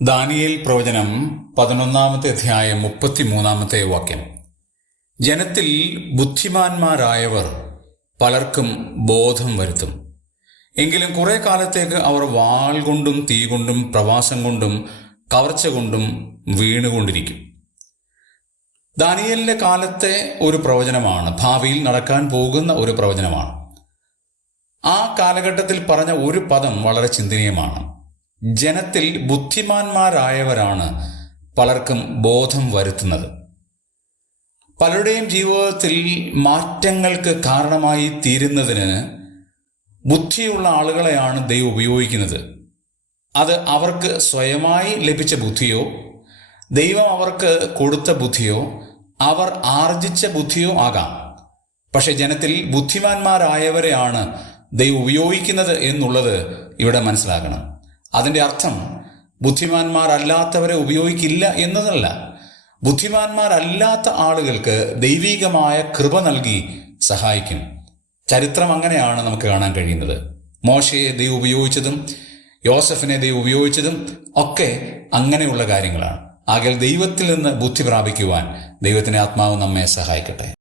Daniel പ്രവചനം 11 അധ്യായം 33 വാക്യം. ജനത്തിൽ ബുദ്ധിമാന്മാരായവർ പലർക്കും ബോധം വരുത്തും. എങ്കിലും കുറെ കാലത്തേക്ക് അവർ വാൾ കൊണ്ടും തീ കൊണ്ടും പ്രവാസം കൊണ്ടും കവർച്ച കൊണ്ടും വീണുകൊണ്ടിരിക്കും. ദാനിയേലിന്റെ കാലത്തെ ഒരു പ്രവചനമാണ്, ഭാവിയിൽ നടക്കാൻ പോകുന്ന ഒരു പ്രവചനമാണ്. ആ കാലഘട്ടത്തിൽ പറഞ്ഞ ഒരു പദം വളരെ ചിന്തനീയമാണ്. ജനത്തിൽ ബുദ്ധിമാന്മാരായവരാണ് പലർക്കും ബോധം വരുത്തുന്നത്. പലരുടെയും ജീവിതത്തിൽ മാറ്റങ്ങൾക്ക് കാരണമായി തീരുന്നതിന് ബുദ്ധിയുള്ള ആളുകളെയാണ് ദൈവം ഉപയോഗിക്കുന്നത്. അത് അവർക്ക് സ്വയമായി ലഭിച്ച ബുദ്ധിയോ, ദൈവം അവർക്ക് കൊടുത്ത ബുദ്ധിയോ, അവർ ആർജിച്ച ബുദ്ധിയോ ആകാം. പക്ഷെ ജനത്തിൽ ബുദ്ധിമാന്മാരായവരെയാണ് ദൈവം ഉപയോഗിക്കുന്നത് എന്നുള്ളത് ഇവിടെ മനസ്സിലാക്കണം. അതിൻ്റെ അർത്ഥം ബുദ്ധിമാന്മാരല്ലാത്തവരെ ഉപയോഗിക്കില്ല എന്നതല്ല. ബുദ്ധിമാന്മാരല്ലാത്ത ആളുകൾക്ക് ദൈവികമായ കൃപ നൽകി സഹായിക്കും. ചരിത്രം അങ്ങനെയാണ് നമുക്ക് കാണാൻ കഴിയുന്നത്. മോശയെ ദൈവം ഉപയോഗിച്ചതും യോസഫിനെ ദൈവം ഉപയോഗിച്ചതും ഒക്കെ അങ്ങനെയുള്ള കാര്യങ്ങളാണ്. ആകയാൽ ദൈവത്തിൽ നിന്ന് ബുദ്ധി പ്രാപിക്കുവാൻ ദൈവത്തിൻ്റെ ആത്മാവ് നമ്മെ സഹായിക്കട്ടെ.